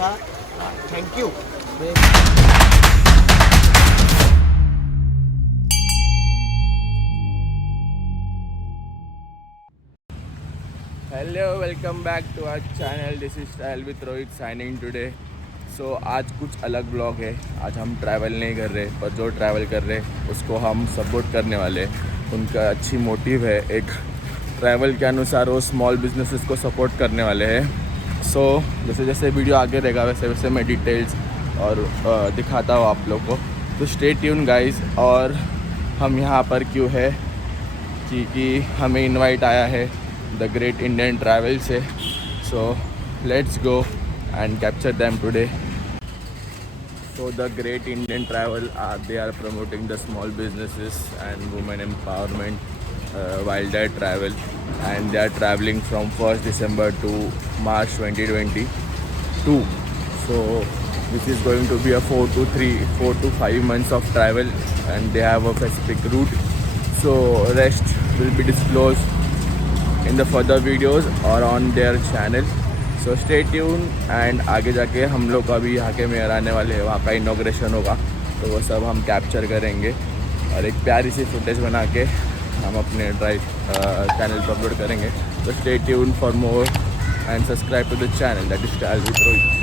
क्या thank you. Hello, welcome back to our channel. This is style with Rohit Saini today. So आज कुछ अलग ब्लॉग है। आज हम ट्रैवल नहीं कर रहे, पर जो ट्रैवल कर रहे उसको हम सपोर्ट करने वाले। उनका अच्छी मोटिव है, एक ट्रैवल के अनुसार वो स्मॉल बिजनेसेस को सपोर्ट करने वाले हैं। सो जैसे जैसे वीडियो आगे रहेगा वैसे वैसे मैं डिटेल्स और दिखाता हूँ आप लोग को। तो स्टे ट्यून गाइस। और हम यहाँ पर क्यों है कि हमें इनवाइट आया है द ग्रेट इंडियन ट्रैवल से। So let's go and capture them today. So the great Indian travel, they are promoting the small businesses and women empowerment while they travel, and they are traveling from 1st December to March 2022. So this is going to be a 4 to 5 months of travel, and they have a specific route. So rest will be disclosed in the further videos or on their channel. So stay tune. And आगे जाके हम लोग अभी यहाँ के मेयर आने वाले हैं, वहाँ का इनॉग्रेशन होगा, तो वो सब हम कैप्चर करेंगे और एक प्यारी सी फुटेज बना के हम अपने ड्राइव चैनल पर अपलोड करेंगे। तो stay tune for more and subscribe to the channel that is style with Rohit.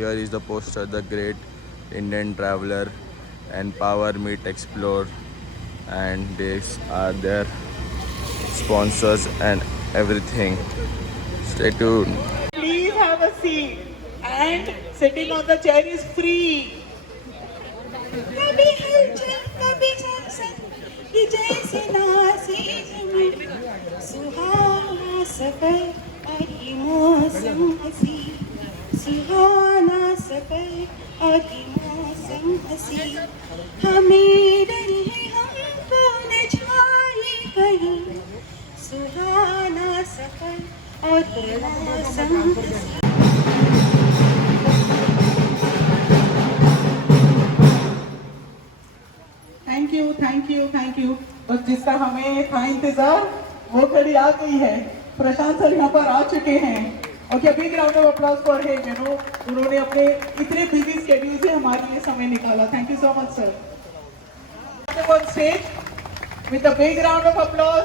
Here is the poster, the great Indian traveler, empower, meet, explore, and these are their sponsors and everything. Stay tuned. Please have a seat, and sitting on the chair is free. कभी हलचल कभी सनसनी ये जैसे नाज़ेज़ में सुहाना सफर और ये मौसम हंसी, सुहाना सफर और ये मौसम हंसी, हमें डर है हमको न जाए कहीं, सुहाना सफर और ये मौसम हंसी। Thank you. तो जिसका हमें था इंतजार वो घड़ी आ गई है। प्रशांत सर यहाँ पर आ चुके हैं। Okay, big round of applause for him. उन्होंने अपने इतने बिजी स्केड्यूल से हमारे लिए समय निकाला। Thank you so much sir. On stage with a big round of applause.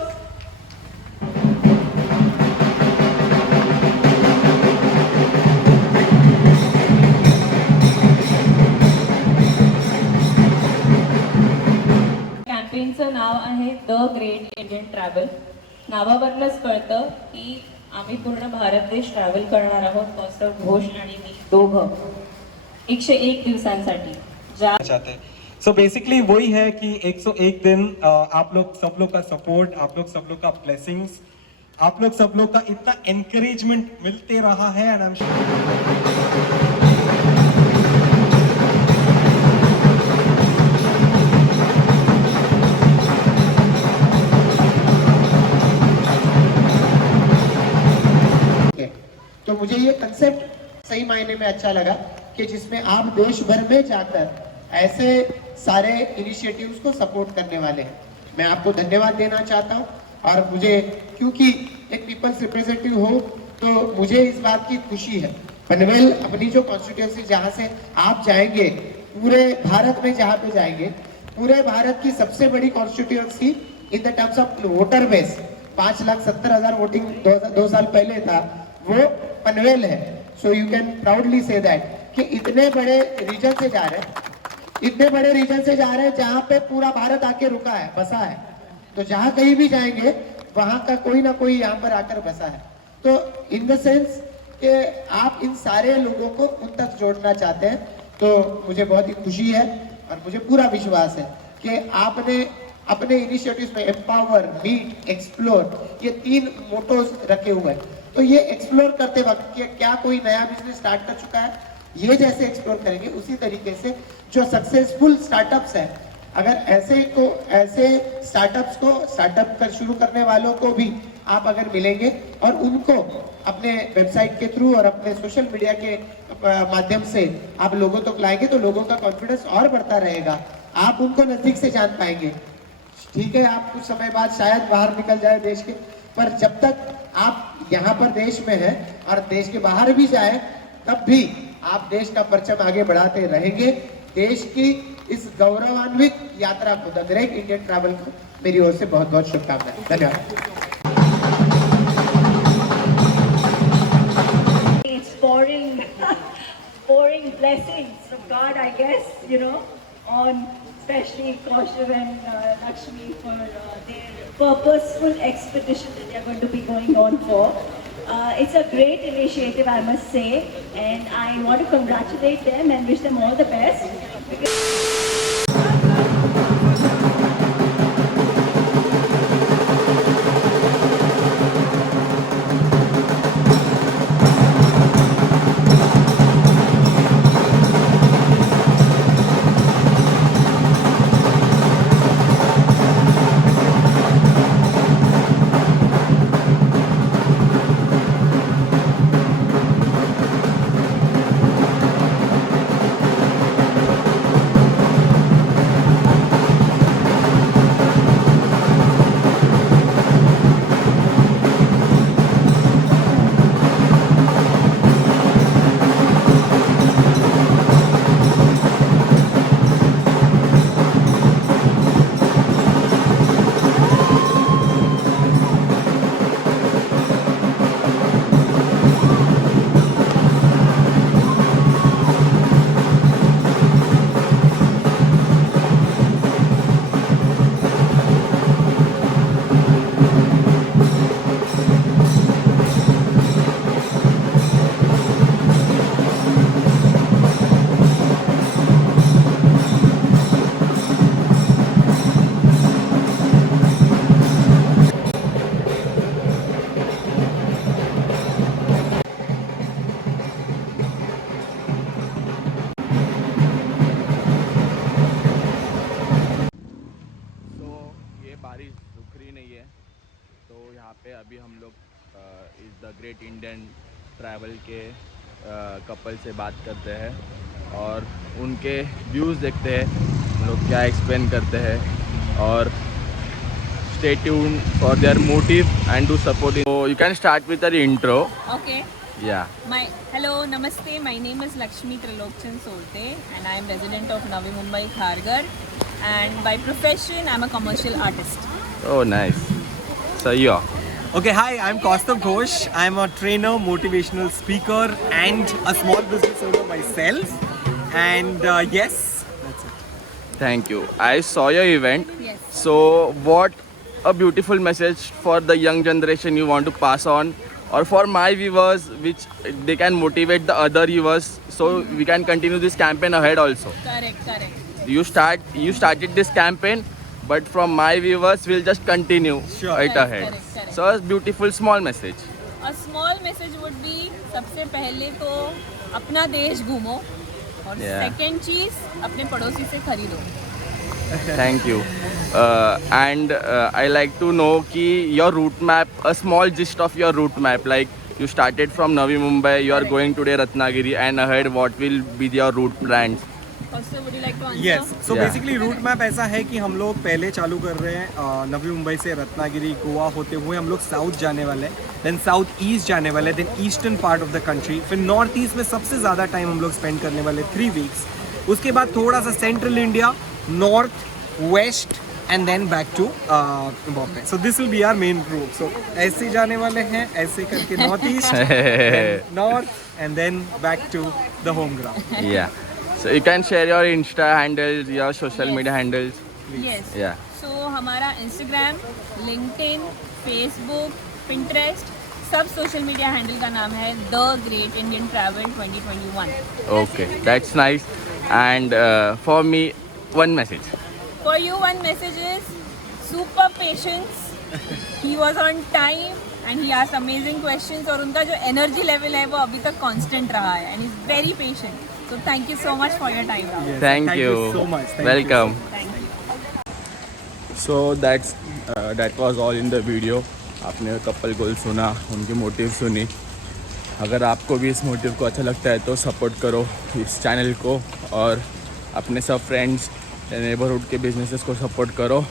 कॅम्पेनचं नाव आहे द ग्रेट इंडियन ट्रॅव्हल। नावावरूनच कळतं की आम्ही पूर्ण भारत देश ट्रॅव्हल करणार आहोत। कौस्तव घोष आणि मी दोघं 101 दिवसांसाठी चाहते हैं। सो बेसिकली वही है कि 101 दिन आप लोग सब लोग का सपोर्ट, आप लोग सब लोग का ब्लेसिंग्स, आप लोग सब लोग का इतना एनकरेजमेंट मिलते रहा है। एंड आई एम तो मुझे ये कंसेप्ट सही मायने में अच्छा लगा कि जिसमें आप देश भर में जाकर ऐसे सारे इनिशिएटिव्स को सपोर्ट करने वाले हैं। मैं आपको धन्यवाद देना चाहता हूँ। और मुझे क्योंकि एक पीपल्स रिप्रेजेंटेटिव हो तो मुझे इस बात की खुशी है। पनवेल अपनी जो कॉन्स्टिट्यूंसी जहाँ से आप जाएंगे, पूरे भारत में जहाँ पे जाएंगे, पूरे भारत की सबसे बड़ी constituency in the terms of voter base, 5,70,000 वोटिंग 2 साल पहले था, वो पनवेल है। So you can proudly say that कि इतने बड़े रीजन से जा रहे हैं, इतने बड़े रीजन से जा रहे हैं जहाँ पे पूरा भारत आके रुका है, बसा है। तो जहाँ कहीं भी जाएंगे वहां का कोई ना कोई यहाँ पर आकर बसा है। तो इन द सेंस कि आप इन सारे लोगों को उन तक जोड़ना चाहते हैं, तो मुझे बहुत ही खुशी है और मुझे पूरा विश्वास है कि आपने अपने इनिशिएटिव्स में एम्पावर, मीट, एक्सप्लोर, ये 3 मोटोज रखे हुए हैं। तो ये एक्सप्लोर करते वक्त क्या कोई नया बिजनेस स्टार्ट कर चुका है, ये जैसे एक्सप्लोर करेंगे उसी तरीके से जो सक्सेसफुल स्टार्टअप्स हैं, अगर ऐसे स्टार्टअप्स को, स्टार्टअप कर शुरू करने वालों को भी आप अगर मिलेंगे और उनको अपने वेबसाइट के थ्रू और अपने सोशल मीडिया के माध्यम से आप लोगों तक लाएंगे तो लोगों का कॉन्फिडेंस और बढ़ता रहेगा, आप उनको नजदीक से जान पाएंगे। ठीक है, आप कुछ समय बाद शायद बाहर निकल जाए देश के, पर जब तक आप यहाँ पर देश में हैं और देश के बाहर भी जाए, तब भी आप देश का परचम आगे बढ़ाते रहेंगे। देश की इस गौरवान्वित यात्रा को, द ग्रेट इंडियन ट्रैवल को मेरी ओर से बहुत बहुत शुभकामनाएं। धन्यवाद। It's pouring blessings from God, I guess, you know, on especially Kaushal and Lakshmi for their purposeful expedition that they are going to be going on for. It's a great initiative, I must say, and I want to congratulate them and wish them all the best. पे अभी हम लोग इस the great Indian travel के कपल से बात करते हैं और उनके व्यूज़ देखते हैं, हम लोग क्या एक्सप्लेन करते हैं और stay tuned for their motive and to support it. So you can start with your intro. Okay. Yeah. Hello, namaste. My name is Lakshmi Trilokchan Solte and I am resident of Navi Mumbai, Kharghar. And by profession, I'm a commercial artist. Oh, nice. So yeah. Okay, hi, I'm Kaustav Ghosh. I'm a trainer, motivational speaker, and a small business owner myself. And yes, that's it. Thank you. I saw your event. Yes. So what a beautiful message for the young generation you want to pass on, or for my viewers, which they can motivate the other viewers, so we can continue this campaign ahead also. Correct. You started this campaign, but from my viewers we'll just continue Sure. right Correct, ahead. correct. So a beautiful small message. A small message would be, सबसे पहले तो अपना देश घूमो और Yeah. Second चीज अपने पड़ोसी से खरीदो. Thank you. And I like to know ki your route map, a small gist of your route map. Like you started from Navi Mumbai, you are Correct. going today Ratnagiri, and ahead what will be your route plans? Also, would you like to answer? Yes. So Yeah. basically route map ऐसा है कि हम लोग पहले चालू कर रहे हैं नवी मुंबई से रत्नागिरी गोवा होते हुए हम लोग साउथ जाने वाले हैं, देन साउथ ईस्ट जाने वाले हैं, then eastern part of the country, फिर नॉर्थ ईस्ट में सबसे ज़्यादा टाइम हम लोग स्पेंड करने वाले 3 वीक्स, उसके बाद थोड़ा सा central India, north, west and then back to Bombay. So this will be our main route. So ऐसे जाने वाले हैं, ऐसे करके north east, north and then back to the home ground. Yeah. So you can share your Insta handles, your social Yes. media handles. Yes. Yeah. So हमारा Instagram, LinkedIn, Facebook, Pinterest, सब social media handle का नाम है the great Indian travel 2021. Okay, that's nice. And for me, one message. For you, one message is super patience. He was on time and he asked amazing questions और उनका जो energy level है वो अभी तक constant रहा है and he's very patient. So thank you so much for your time. Rahul. Thank you. so much. Thank Welcome. You. Thank you. So that was all in the video. आपने कपल गोल सुना, उनकी मोटिव सुनी। अगर आपको भी इस मोटिव को अच्छा लगता है तो सपोर्ट करो इस चैनल को और अपने सब फ्रेंड्स या नेबरहुड के बिजनेसेस को सपोर्ट करो।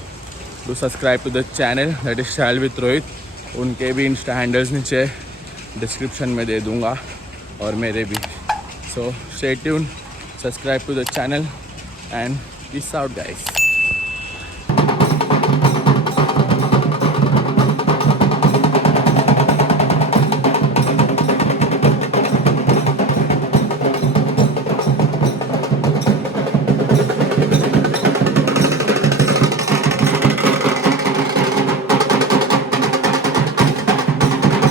To subscribe to the channel that is style with Rohit. उनके भी इंस्टा हैंडल्स नीचे डिस्क्रिप्शन में दे दूँगा और मेरे भी। So stay tune, subscribe to the channel and peace out guys.